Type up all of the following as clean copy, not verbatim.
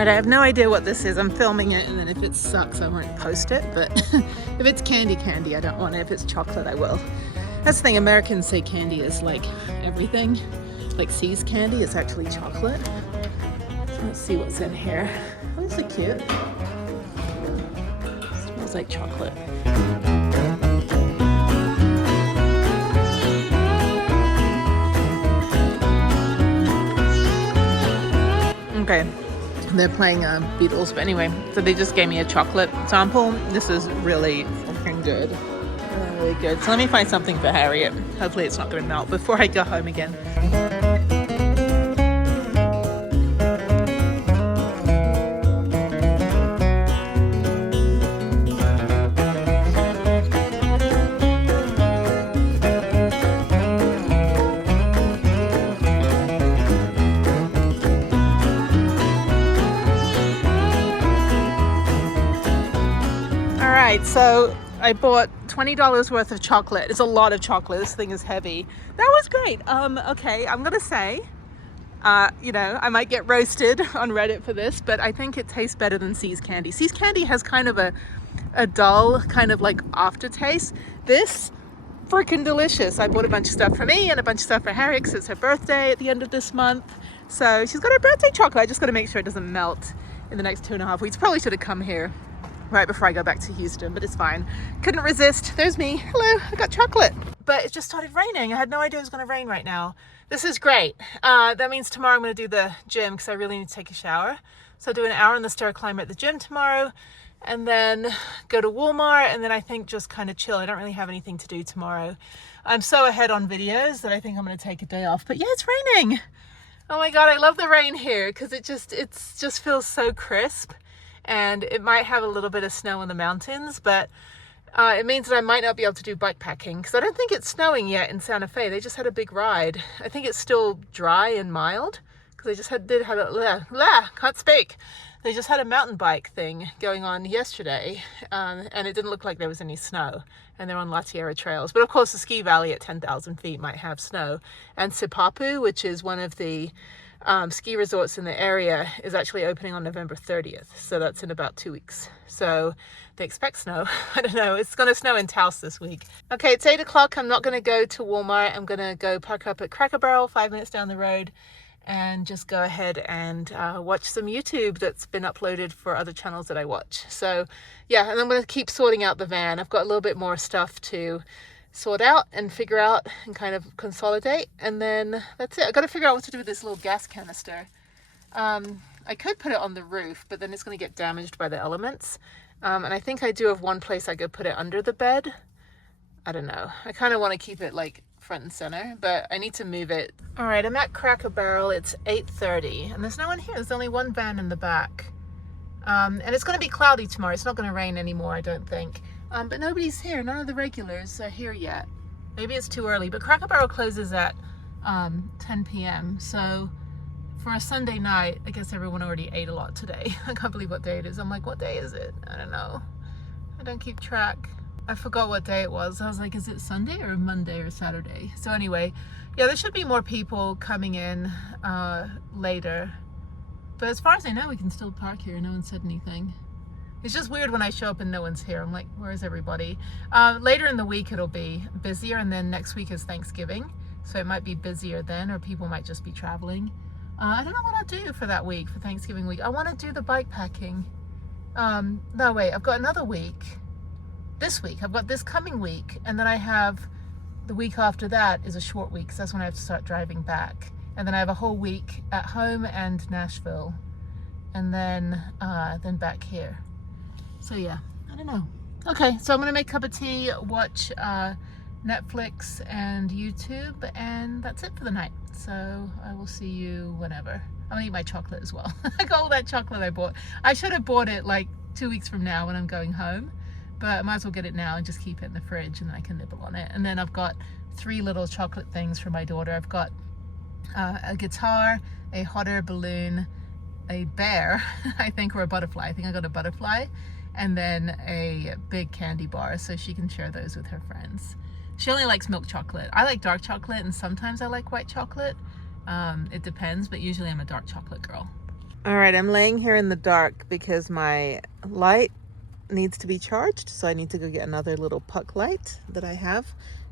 Alright, I have no idea what this is. I'm filming it, and then if it sucks I won't post it, but if it's candy I don't want it. If it's chocolate I will. That's the thing, Americans say candy is like everything. Like C's candy is actually chocolate. So let's see what's in here. Oh, these are cute. Smells like chocolate. Okay, they're playing Beatles, but anyway, so they just gave me a chocolate sample. This is really fucking good. Really good. So let me find something for Harriet. Hopefully it's not going to melt before I go home again. So I bought $20 worth of chocolate. It's a lot of chocolate. This thing is heavy. That was great. Okay, I'm gonna say, you know, I might get roasted on Reddit for this, but I think it tastes better than C's candy. C's candy has kind of a dull kind of like aftertaste. This freaking delicious. I bought a bunch of stuff for me and a bunch of stuff for Harriet because it's her birthday at the end of this month. So she's got her birthday chocolate. I just got to make sure it doesn't melt in the next 2.5 weeks. Probably should have come here right before I go back to Houston, but it's fine. Couldn't resist. There's me. Hello, I got chocolate. But it just started raining. I had no idea it was going to rain right now. This is great. That means tomorrow I'm going to do the gym because I really need to take a shower. So I'll do an hour in the stair climber at the gym tomorrow, and then go to Walmart, and then I think just kind of chill. I don't really have anything to do tomorrow. I'm so ahead on videos that I think I'm going to take a day off. But yeah, it's raining. Oh my God, I love the rain here because it just feels so crisp. And it might have a little bit of snow in the mountains, but it means that I might not be able to do bike packing because I don't think it's snowing yet in Santa Fe. They just had a big ride. I think it's still dry and mild because they just can't speak. They just had a mountain bike thing going on yesterday, and it didn't look like there was any snow. And they're on La Tierra trails, but of course the ski valley at 10,000 feet might have snow. And Sipapu, which is one of the ski resorts in the area, is actually opening on November 30th. So that's in about 2 weeks. So they expect snow. I don't know. It's going to snow in Taos this week. Okay, it's 8 o'clock. I'm not going to go to Walmart. I'm going to go park up at Cracker Barrel 5 minutes down the road and just go ahead and watch some YouTube that's been uploaded for other channels that I watch. So yeah, and I'm going to keep sorting out the van. I've got a little bit more stuff to sort out and figure out and kind of consolidate, and then that's it. I got to figure out what to do with this little gas canister. I could put it on the roof, but then it's going to get damaged by the elements, and I think I do have one place I could put it under the bed. I don't know. I kind of want to keep it like front and center, but I need to move it. All right, I'm at Cracker Barrel. It's 8:30 and there's no one here. There's only one van in the back, and it's going to be cloudy tomorrow. It's not going to rain anymore, I don't think. But nobody's here. None of the regulars are here yet. Maybe it's too early, but Cracker Barrel closes at 10 p.m. So for a Sunday night, I guess everyone already ate a lot today. I can't believe what day it is. I'm like, what day is it? I don't know. I don't keep track. I forgot what day it was. I was like, is it Sunday or Monday or Saturday? So anyway, yeah, there should be more people coming in later. But as far as I know, we can still park here. No one said anything. It's just weird when I show up and no one's here. I'm like, where is everybody? Later in the week, it'll be busier. And then next week is Thanksgiving. So it might be busier then, or people might just be traveling. I don't know what I'll do for that week, for Thanksgiving week. I want to do the bike packing. No, wait, I've got another week. This week, I've got this coming week. And then I have the week after that is a short week. So that's when I have to start driving back. And then I have a whole week at home and Nashville. And then back here. So yeah, I don't know. Okay, so I'm gonna make a cup of tea, watch Netflix and YouTube, and that's it for the night. So I will see you whenever. I'm gonna eat my chocolate as well. I got all that chocolate I bought. I should have bought it like 2 weeks from now when I'm going home, but I might as well get it now and just keep it in the fridge, and then I can nibble on it. And then I've got 3 little chocolate things for my daughter. I've got a guitar, a hot air balloon, a bear, I think, or a butterfly. I think I got a butterfly. And then a big candy bar so she can share those with her friends. She only likes milk chocolate. I like dark chocolate, and sometimes I like white chocolate. It depends, but usually I'm a dark chocolate girl. All right, I'm laying here in the dark because my light needs to be charged, so I need to go get another little puck light that I have.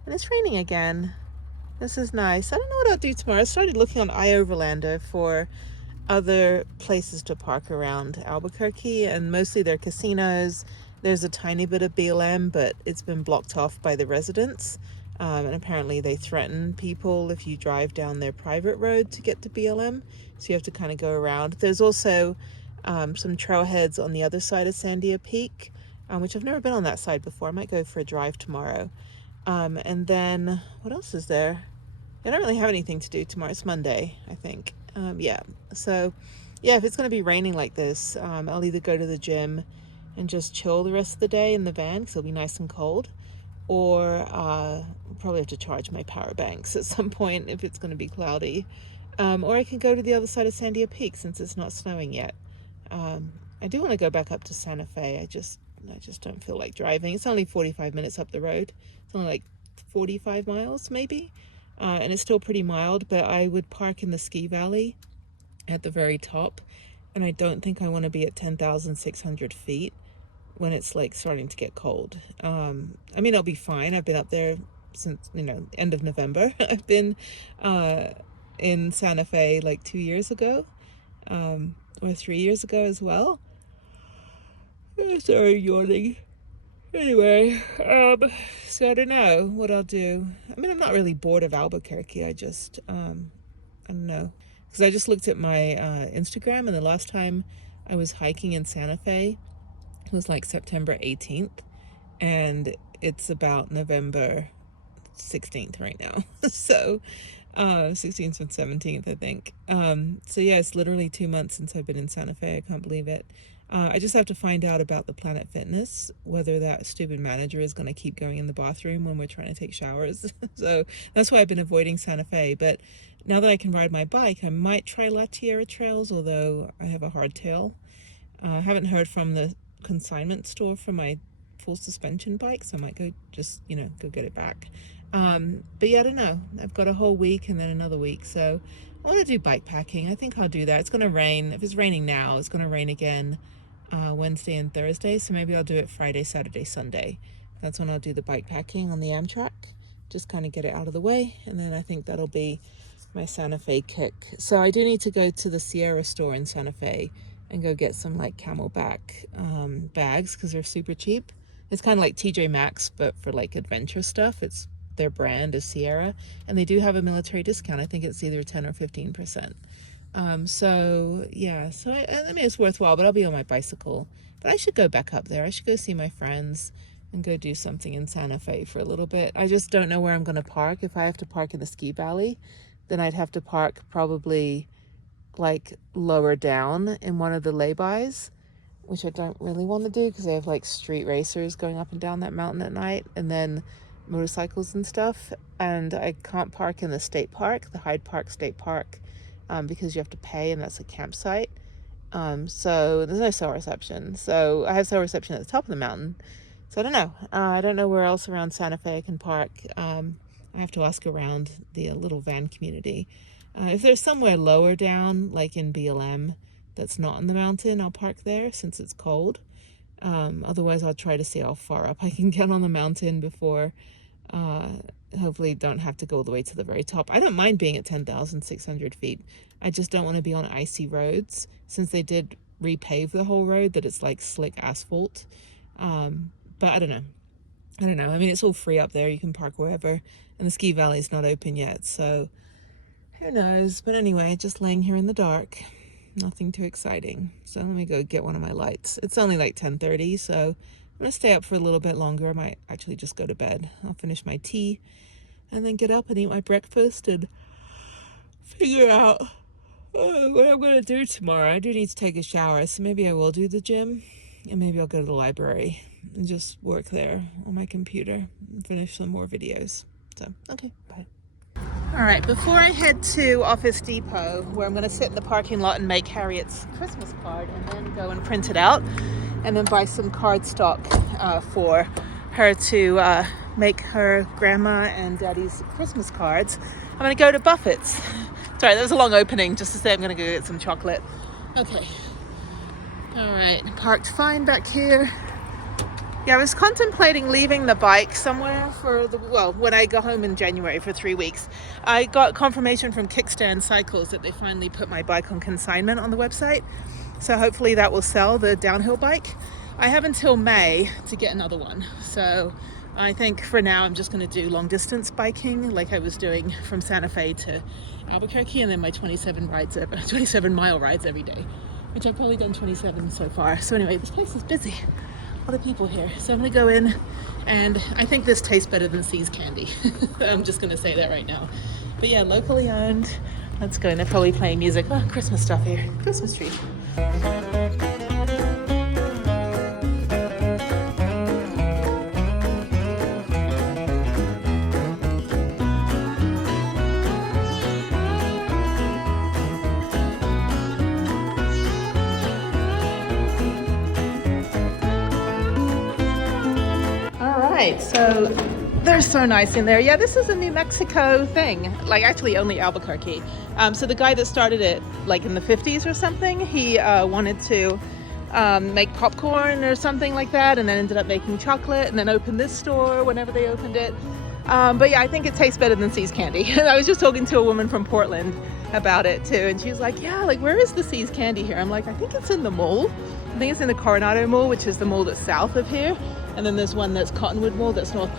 And it's raining again. This is nice. I don't know what I'll do tomorrow. I started looking on iOverlander for other places to park around Albuquerque, and mostly they're casinos. There's a tiny bit of BLM, but it's been blocked off by the residents. And apparently they threaten people if you drive down their private road to get to BLM. So you have to kind of go around. There's also some trailheads on the other side of Sandia Peak, which I've never been on that side before. I might go for a drive tomorrow. And then what else is there? I don't really have anything to do tomorrow. It's Monday, I think. Yeah. So yeah, if it's going to be raining like this, I'll either go to the gym and just chill the rest of the day in the van because it'll be nice and cold, or I'll probably have to charge my power banks at some point if it's going to be cloudy. Or I can go to the other side of Sandia Peak since it's not snowing yet. I do want to go back up to Santa Fe. I just don't feel like driving. It's only 45 minutes up the road. It's only like 45 miles maybe. And it's still pretty mild, but I would park in the ski valley at the very top. And I don't think I want to be at 10,600 feet when it's like starting to get cold. I mean, I'll be fine. I've been up there since, end of November. I've been in Santa Fe like 2 years ago, or 3 years ago as well. Sorry, yawning. Anyway, so I don't know what I'll do. I mean, I'm not really bored of Albuquerque. I just, I don't know. Because I just looked at my Instagram, and the last time I was hiking in Santa Fe was like September 18th. And it's about November 16th right now. So, 16th and 17th, I think. So yeah, it's literally 2 months since I've been in Santa Fe. I can't believe it. I just have to find out about the Planet Fitness, whether that stupid manager is going to keep going in the bathroom when we're trying to take showers. So that's why I've been avoiding Santa Fe. But now that I can ride my bike, I might try La Tierra trails, although I have a hardtail. I haven't heard from the consignment store for my full suspension bike, so I might go just, go get it back. But yeah, I don't know. I've got a whole week and then another week, so I want to do bike packing. I think I'll do that. It's going to rain. If it's raining now, it's going to rain again Wednesday and Thursday, so maybe I'll do it Friday, Saturday, Sunday. That's when I'll do the bike packing on the Amtrak. Just kind of get it out of the way, and then I think that'll be my Santa Fe kick. So I do need to go to the Sierra store in Santa Fe and go get some like Camelback bags because they're super cheap. It's kind of like TJ Maxx, but for like adventure stuff. It's their brand is Sierra, and they do have a military discount. I think it's either 10 or 15%. So yeah, so I mean, it's worthwhile, but I'll be on my bicycle. But I should go back up there. I should go see my friends and go do something in Santa Fe for a little bit. I just don't know where I'm going to park. If I have to park in the ski valley, then I'd have to park probably like lower down in one of the laybys, which I don't really want to do because they have like street racers going up and down that mountain at night, and then motorcycles and stuff. And I can't park in the state park, the Hyde Park State Park, because you have to pay, and that's a campsite. So there's no cell reception. So I have cell reception at the top of the mountain. So I don't know. I don't know where else around Santa Fe I can park. I have to ask around the little van community. If there's somewhere lower down, like in BLM, that's not on the mountain, I'll park there since it's cold. Otherwise, I'll try to see how far up I can get on the mountain before, hopefully don't have to go all the way to the very top. I don't mind being at 10,600 feet. I just don't want to be on icy roads, since they did repave the whole road, that it's like slick asphalt. But I don't know. I mean, it's all free up there. You can park wherever, and the ski valley's not open yet, so who knows. But anyway, just laying here in the dark. Nothing too exciting. So let me go get one of my lights. It's only like 10:30, so I'm gonna stay up for a little bit longer. I might actually just go to bed. I'll finish my tea and then get up and eat my breakfast and figure out what I'm gonna do tomorrow. I do need to take a shower, so maybe I will do the gym, and maybe I'll go to the library and just work there on my computer and finish some more videos. So, okay, bye. All right, before I head to Office Depot, where I'm going to sit in the parking lot and make Harriet's Christmas card and then go and print it out and then buy some cardstock for her to make her grandma and daddy's Christmas cards, I'm going to go to Buffett's. Sorry, that was a long opening just to say I'm going to go get some chocolate. Okay. All right, parked fine back here. Yeah, I was contemplating leaving the bike somewhere when I go home in January for 3 weeks. I got confirmation from Kickstand Cycles that they finally put my bike on consignment on the website. So hopefully that will sell, the downhill bike. I have until May to get another one. So I think for now I'm just going to do long distance biking like I was doing from Santa Fe to Albuquerque, and then my 27 mile rides every day, which I've probably done 27 so far. So anyway, this place is busy. A lot of people here. So I'm gonna go in, and I think this tastes better than C's candy. I'm just gonna say that right now. But yeah, locally owned. Let's go in. They're probably playing music. Oh, Christmas stuff here. Christmas tree. So they're so nice in there. Yeah, this is a New Mexico thing, like actually only Albuquerque. So the guy that started it like in the 50s or something, he wanted to make popcorn or something like that, and then ended up making chocolate, and then opened this store whenever they opened it. But yeah, I think it tastes better than C's candy. I was just talking to a woman from Portland about it too, and she's like, yeah, like where is the C's candy here? I'm like, I think it's in the mall. I think it's in the Coronado Mall, which is the mall that's south of here. And then there's one that's Cottonwood Mall that's north.